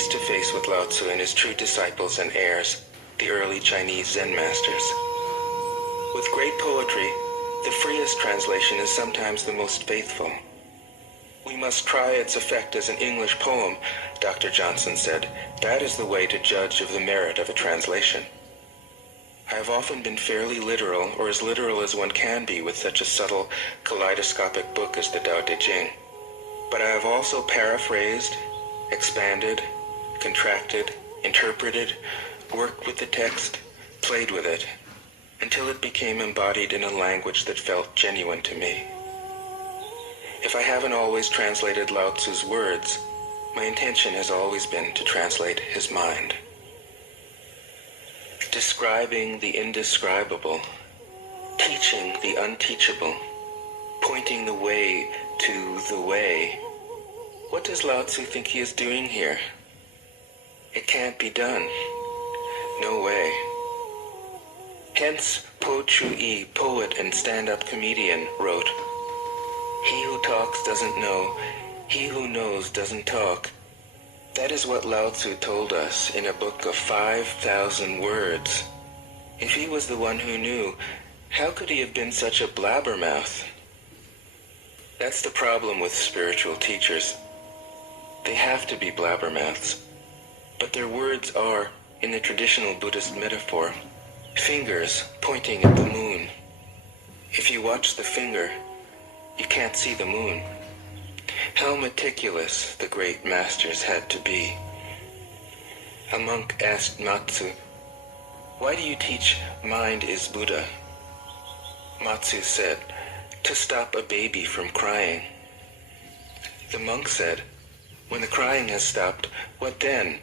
face to face with Lao Tzu and his true disciples and heirs, the early Chinese Zen masters. With great poetry, the freest translation is sometimes the most faithful. We must try its effect as an English poem, Dr. Johnson said. That is the way to judge of the merit of a translation. I have often been fairly literal, or as literal as one can be with such a subtle, kaleidoscopic book as the Tao Te Ching. But I have also paraphrased, expanded, contracted, interpreted, worked with the text, played with it, until it became embodied in a language that felt genuine to me. If I haven't always translated Lao Tzu's words, my intention has always been to translate his mind. Describing the indescribable, teaching the unteachable, pointing the way to the way. What does Lao Tzu think he is doing here? It can't be done. No way. Hence, Po Chu-yi, poet and stand-up comedian, wrote, "He who talks doesn't know, he who knows doesn't talk." That is what Lao Tzu told us in a book of 5,000 words. If he was the one who knew, how could he have been such a blabbermouth? That's the problem with spiritual teachers. They have to be blabbermouths. But their words are, in the traditional Buddhist metaphor, fingers pointing at the moon. If you watch the finger, you can't see the moon. How meticulous the great masters had to be. A monk asked Matsu, "Why do you teach mind is Buddha?" Matsu said, "To stop a baby from crying." The monk said, "When the crying has stopped, what then?"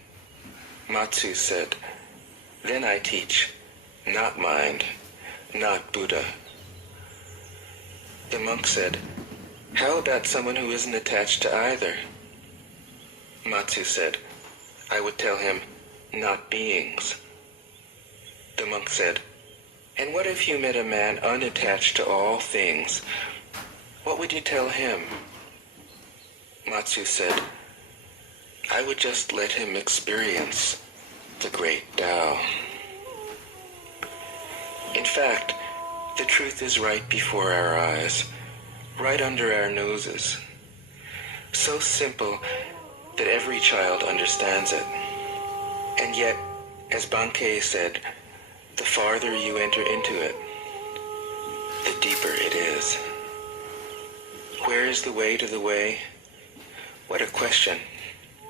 Matsu said, "Then I teach, not mind, not Buddha." The monk said, "How about someone who isn't attached to either?" Matsu said, "I would tell him, not beings." The monk said, "And what if you met a man unattached to all things? What would you tell him?" Matsu said, "I would just let him experience the great Tao." In fact, the truth is right before our eyes, right under our noses. So simple that every child understands it. And yet, as Bankei said, the farther you enter into it, the deeper it is. Where is the way to the way? What a question.